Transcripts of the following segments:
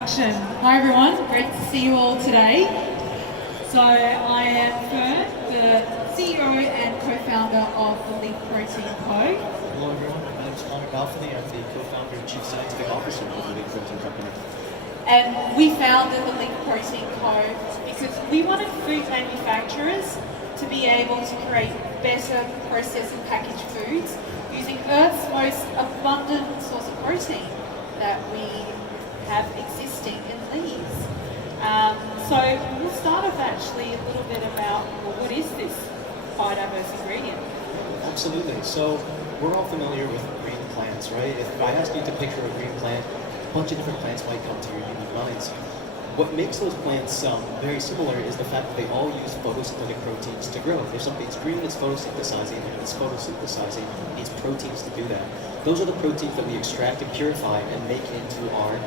Hi everyone, great to see you all today. So I am Fern, the CEO and co-founder of the Nüleaf Protein Co. Hello everyone, my name is Connor Balfany. I'm the co-founder and chief scientific officer of the Nüleaf Protein Company. And we founded the Nüleaf Protein Co. because we wanted food manufacturers to be able to create better processed and packaged foods using Earth's most abundant source of protein that we have existing in leaves. So we'll start off actually a little bit about, well, what is this biodiverse ingredient? Absolutely. So we're all familiar with green plants, right? If I asked you to picture a green plant, a bunch of different plants might come to your human minds. What makes those plants very similar is the fact that they all use photosynthetic proteins to grow. If something's green, it's photosynthesizing, and it's photosynthesizing, it needs proteins to do that. Those are the proteins that we extract and purify and make into our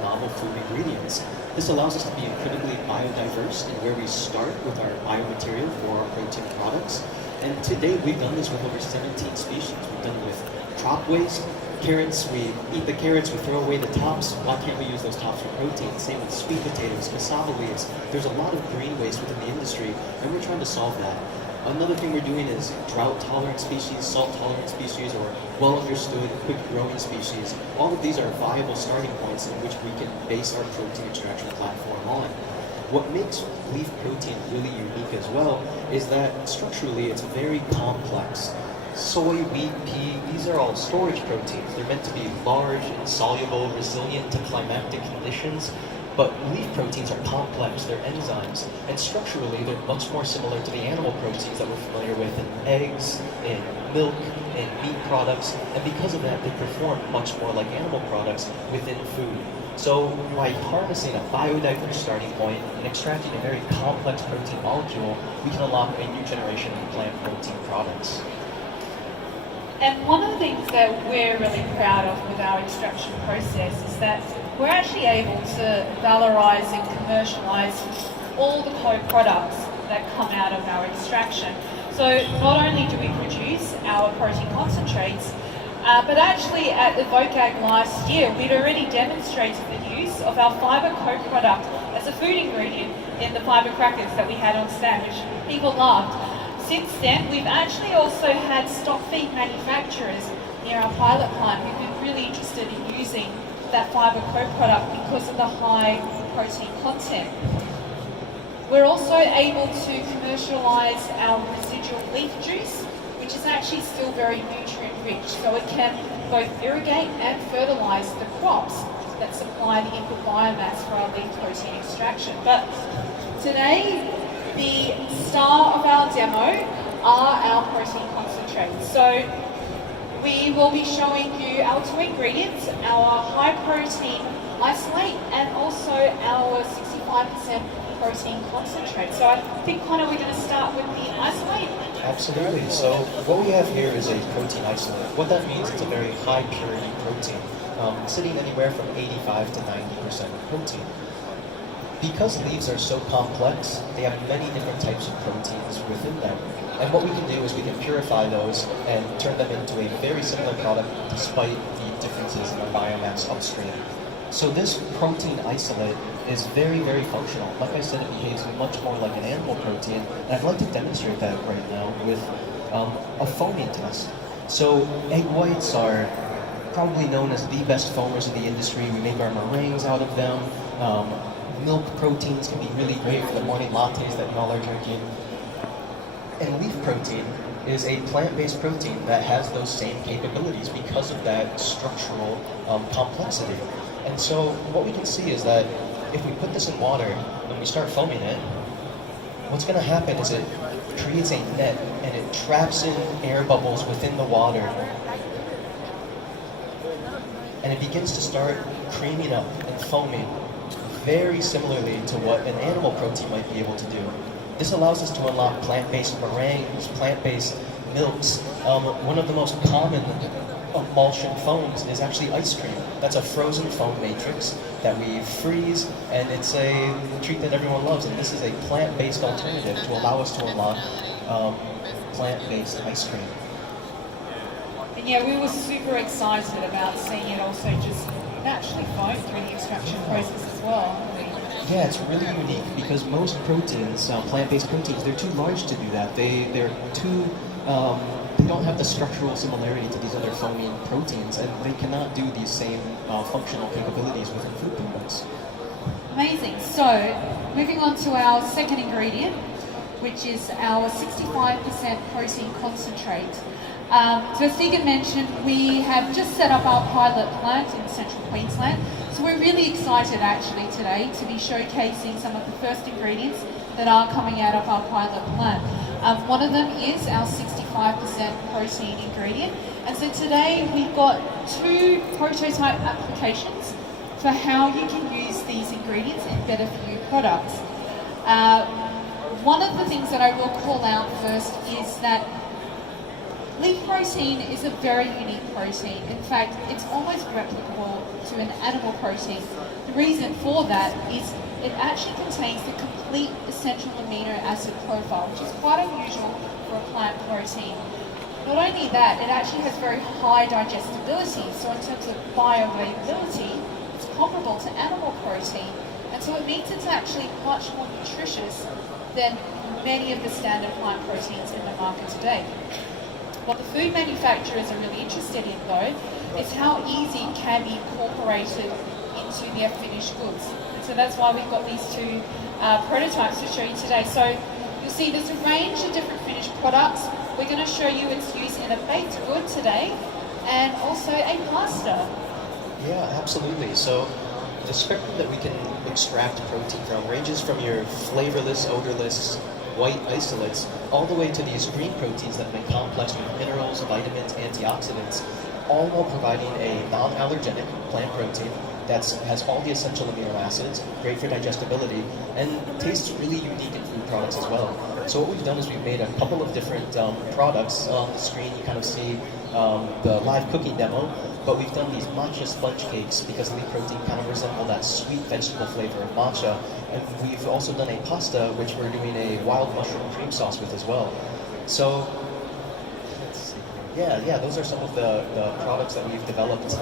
novel food ingredients. This allows us to be incredibly biodiverse in where we start with our biomaterial for our protein products. And to date, we've done this with over 17 species. We've done it with crop waste, carrots, we eat the carrots, we throw away the tops. Why can't we use those tops for protein? Same with sweet potatoes, cassava leaves. There's a lot of green waste within the industry, and we're trying to solve that. Another thing we're doing is drought-tolerant species, salt-tolerant species, or well-understood, quick-growing species. All of these are viable starting points in which we can base our protein extraction platform on. What makes leaf protein really unique as well is that structurally it's very complex. Soy, wheat, pea, these are all storage proteins. They're meant to be large, insoluble, resilient to climatic conditions. But leaf proteins are complex, they're enzymes, and structurally they're much more similar to the animal proteins that we're familiar with in eggs, in milk, in meat products, and because of that they perform much more like animal products within food. So by harnessing a biodiverse starting point and extracting a very complex protein molecule, we can unlock a new generation of plant protein products. And one of the things that we're really proud of with our extraction process is that we're actually able to valorize and commercialize all the co-products that come out of our extraction. So not only do we produce our protein concentrates, but actually at evokeAg last year, we'd already demonstrated the use of our fiber co-product as a food ingredient in the fiber crackers that we had on stand, which people loved. Since then, we've actually also had stock feed manufacturers near our pilot plant who've been really interested in using that fiber co-product because of the high protein content. We're also able to commercialize our residual leaf juice, which is actually still very nutrient rich, so it can both irrigate and fertilize the crops that supply the input biomass for our leaf protein extraction. But today, the star of our demo are our protein concentrates. So we will be showing you our two ingredients, our high protein isolate and also our 65% protein concentrate. So I think, Connor, we're going to start with the isolate. Absolutely. So what we have here is a protein isolate. What that means is a very high purity protein, sitting anywhere from 85 to 90% protein. Because leaves are so complex, they have many different types of proteins within them. And what we can do is we can purify those and turn them into a very similar product despite the differences in the biomass upstream. So this protein isolate is very, very functional. Like I said, it behaves much more like an animal protein, and I'd like to demonstrate that right now with a foaming test. So egg whites are probably known as the best foamers in the industry. We make our meringues out of them. Milk proteins can be really great for the morning lattes that y'all are drinking. And leaf protein is a plant-based protein that has those same capabilities because of that structural complexity. And so what we can see is that if we put this in water and we start foaming it, what's going to happen is it creates a net and it traps in air bubbles within the water. And it begins to start creaming up and foaming very similarly to what an animal protein might be able to do. This allows us to unlock plant-based meringues, plant-based milks. One of the most common emulsion foams is actually ice cream. That's a frozen foam matrix that we freeze, and it's a treat that everyone loves. And this is a plant-based alternative to allow us to unlock plant-based ice cream. And yeah, we were super excited about seeing it also just naturally foam through the extraction process. well. Yeah, it's really unique because most proteins, plant-based proteins, they're too large to do that. They're too they don't have the structural similarity to these other foamy proteins, and they cannot do these same functional capabilities within food products. Amazing. So, moving on to our second ingredient, which is our 65% protein concentrate. So as Stephen mentioned, we have just set up our pilot plant in central Queensland. So we're really excited actually today to be showcasing some of the first ingredients that are coming out of our pilot plant. One of them is our 65% protein ingredient. And so today we've got 2 prototype applications for how you can use these ingredients in better for you products. One of the things that I will call out first is that leaf protein is a very unique protein. In fact, it's almost replicable to an animal protein. The reason for that is it actually contains the complete essential amino acid profile, which is quite unusual for a plant protein. Not only that, it actually has very high digestibility, so in terms of bioavailability, it's comparable to animal protein. And so it means it's actually much more nutritious than many of the standard plant proteins in the market today. What the food manufacturers are really interested in though is how easy it can be incorporated into their finished goods. And so that's why we've got these 2 prototypes to show you today. So you'll see there's a range of different finished products. We're going to show you its use in a baked good today and also a pasta. Yeah, absolutely. So the spectrum that we can extract protein from ranges from your flavorless, odorless, white isolates, all the way to these green proteins that have been complexed with minerals, vitamins, antioxidants, all while providing a non-allergenic plant protein that has all the essential amino acids, great for digestibility, and tastes really unique in food products as well. So what we've done is we've made a couple of different products. On the screen you kind of see the live cooking demo, but we've done these matcha sponge cakes because leaf protein kind of resemble that sweet vegetable flavor of matcha. And we've also done a pasta, which we're doing a wild mushroom cream sauce with as well. So, yeah, those are some of the products that we've developed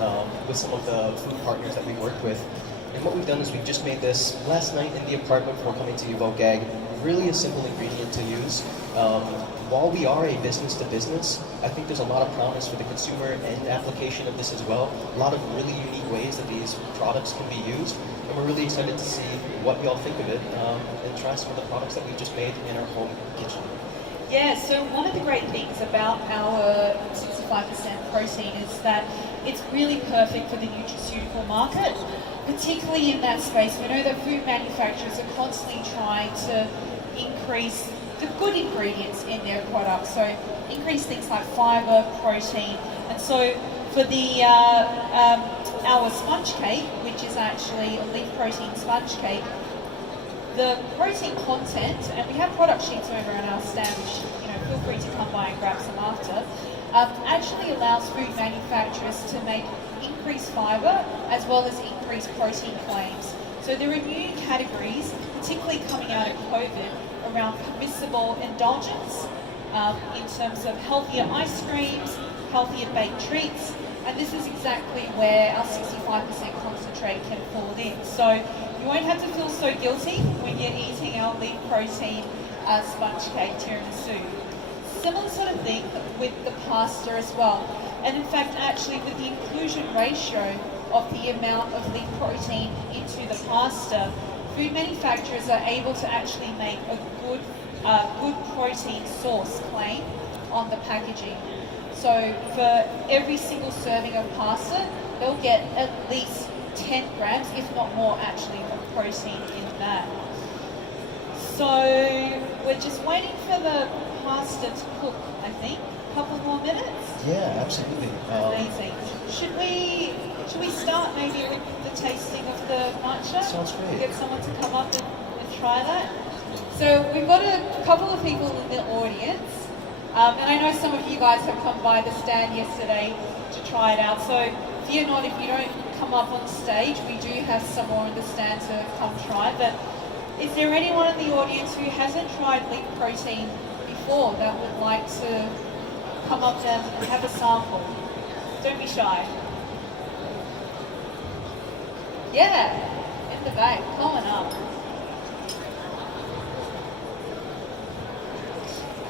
with some of the food partners that we worked with. And what we've done is we've just made this last night in the apartment before coming to evokeAg. Really a simple ingredient to use. While we are a business-to-business, I think there's a lot of promise for the consumer end application of this as well. A lot of really unique ways that these products can be used. And we're really excited to see what y'all think of it and try some of the products that we just made in our home kitchen. Yeah, so one of the great things about our 65% protein is that it's really perfect for the nutraceutical market, particularly in that space. We know that food manufacturers are constantly trying to increase the good ingredients in their products, so increase things like fiber, protein, and so for the our sponge cake, which is actually a leaf protein sponge cake, the protein content, and we have product sheets over on our stand, which feel free to come by and grab some after, actually allows food manufacturers to make increased fiber as well as increased protein claims. So there are new categories, particularly coming out of COVID, around permissible indulgence in terms of healthier ice creams, healthier baked treats, and this is exactly where our 65% concentrate can fall in. So you won't have to feel so guilty when you're eating our leaf protein sponge cake tiramisu. Similar sort of thing with the pasta as well. And in fact, actually with the inclusion ratio of the amount of leaf protein into the pasta, food manufacturers are able to actually make a good protein source claim on the packaging. So for every single serving of pasta, they'll get at least 10 grams, if not more actually, of protein in that. So we're just waiting for the pasta to cook, I think. A couple more minutes? Yeah, absolutely. Amazing. Should we start maybe with the tasting of the matcha? Sounds great. Get someone to come up and try that. So we've got a couple of people in the audience. And I know some of you guys have come by the stand yesterday to try it out. So fear not if you don't come up on stage. We do have some more in the stand to come try. But is there anyone in the audience who hasn't tried leaf protein before that would like to come up and have a sample? Don't be shy. Yeah, at the back. Come on up.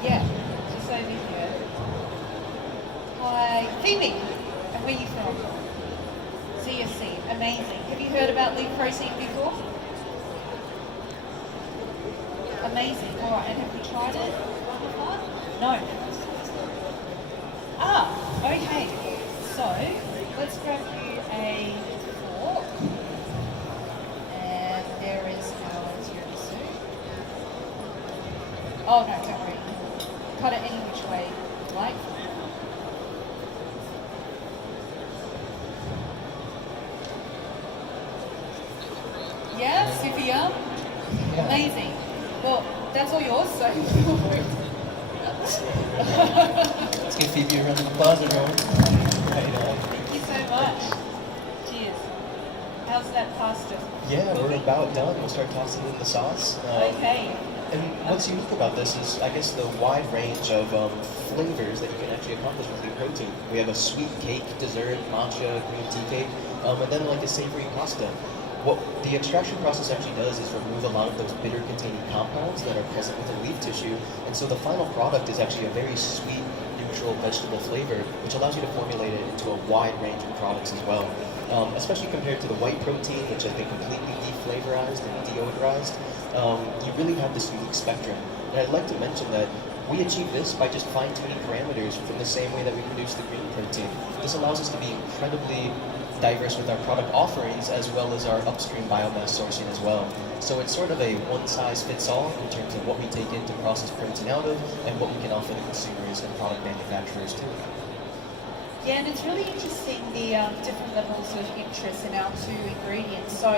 Yeah, just over here. Hi, Phoebe. And where are you from? CSC. Amazing. Have you heard about Nüleaf Protein before? Amazing. All right. And have you tried it? No. Ah, okay. So let's grab you a fork. And there is our tiramisu. Oh no, don't worry. Cut it any which way you like. Yeah, super yum. Amazing. Well, that's all yours, so feel free. Let's give Phoebe a round of applause, everyone. Thank you so much. Cheers. How's that pasta? Yeah, we're about done. We'll start tossing in the sauce. Okay. And what's unique about this is, I guess, the wide range of flavors that you can actually accomplish with Nüleaf Protein. We have a sweet cake, dessert, matcha, green tea cake, and then like a savory pasta. What the extraction process actually does is remove a lot of those bitter-containing compounds that are present within leaf tissue, and so the final product is actually a very sweet, neutral vegetable flavor, which allows you to formulate it into a wide range of products as well. Especially compared to the white protein, which has been completely deflavorized and deodorized, you really have this unique spectrum. And I'd like to mention that we achieve this by just fine-tuning parameters from the same way that we produce the green protein. This allows us to be incredibly diverse with our product offerings as well as our upstream biomass sourcing as well. So it's sort of a one-size-fits-all in terms of what we take in to process protein out of and what we can offer the consumers and product manufacturers too. Yeah, and it's really interesting the different levels of interest in our two ingredients. So,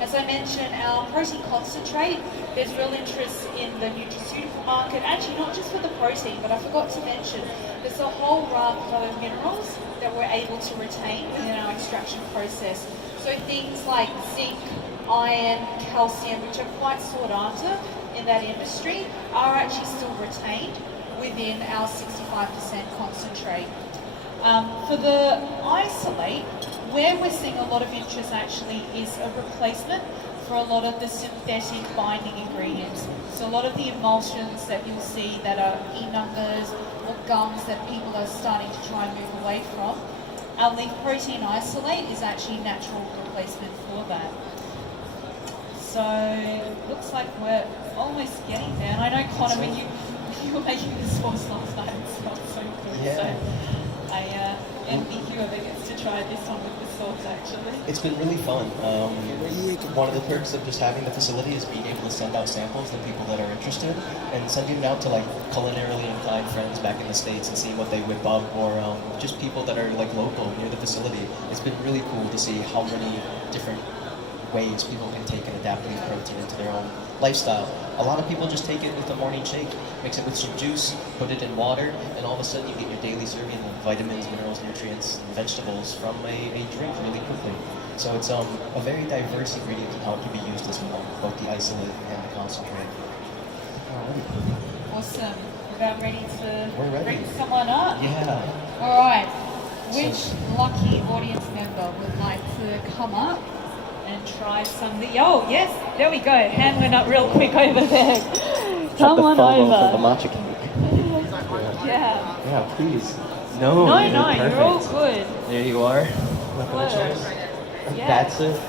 as I mentioned, our protein concentrate, there's real interest in the nutraceutical market, actually not just for the protein, but I forgot to mention, there's a whole raft of minerals that we're able to retain within our extraction process. So things like zinc, iron, calcium, which are quite sought after in that industry, are actually still retained within our 65% concentrate. For the isolate, where we're seeing a lot of interest actually is a replacement for a lot of the synthetic binding ingredients. So a lot of the emulsions that you'll see that are E-numbers or gums that people are starting to try and move away from, our Nüleaf protein isolate is actually a natural replacement for that. So looks like we're almost getting there. And I know, Connor, when you were making the sauce last night, it smelled so good. Yeah. So I envy whoever gets to try this one with the sauce, actually. It's been really fun. One of the perks of just having the facility is being able to send out samples to people that are interested and sending it out to like culinarily inclined friends back in the States and seeing what they whip up, or just people that are like local near the facility. It's been really cool to see how many different ways people can take and adapt Nüleaf protein into their own lifestyle. A lot of people just take it with a morning shake, mix it with some juice, put it in water, and all of a sudden you get your daily serving of vitamins, minerals, nutrients, and vegetables from a drink really quickly. So it's a very diverse ingredient in how it can be used as well, both the isolate and the concentrate. Awesome. We're about ready to We're ready. bring someone up. Yeah. All right. Which lucky audience member would like to come up and try some of the... Oh, yes. There we go. Hand went up real quick over there. Come on over. For the matcha cake. Yeah. Yeah, please. No, No, perfect. you're all good. There you are. Whoa. Yeah. That's it.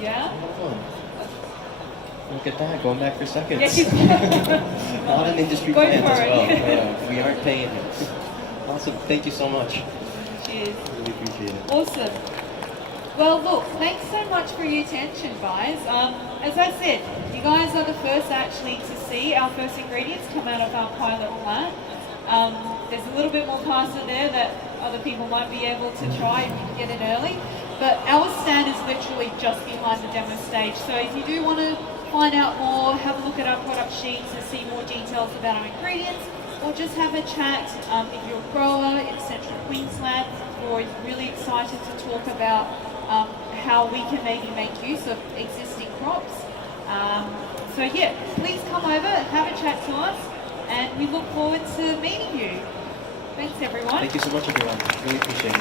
Yeah? Look at that, going back for seconds. Yes, you Not an industry Go plan for as it. well. Yeah, we aren't paying you. Awesome, thank you so much. Cheers. Really appreciate it. Awesome. Well, look, thanks so much for your attention, guys. As I said, you guys are the first actually to see our first ingredients come out of our pilot plant. There's a little bit more pasta there that other people might be able to try if you can get it early. But our stand is literally just behind the demo stage. So if you do want to find out more, have a look at our product sheets and see more details about our ingredients, or just have a chat. If you're a grower in central Queensland, we're really excited to talk about how we can maybe make use of existing crops. So yeah, please come over, have a chat to us, and we look forward to meeting you. Thanks, everyone. Thank you so much, everyone. Really appreciate it.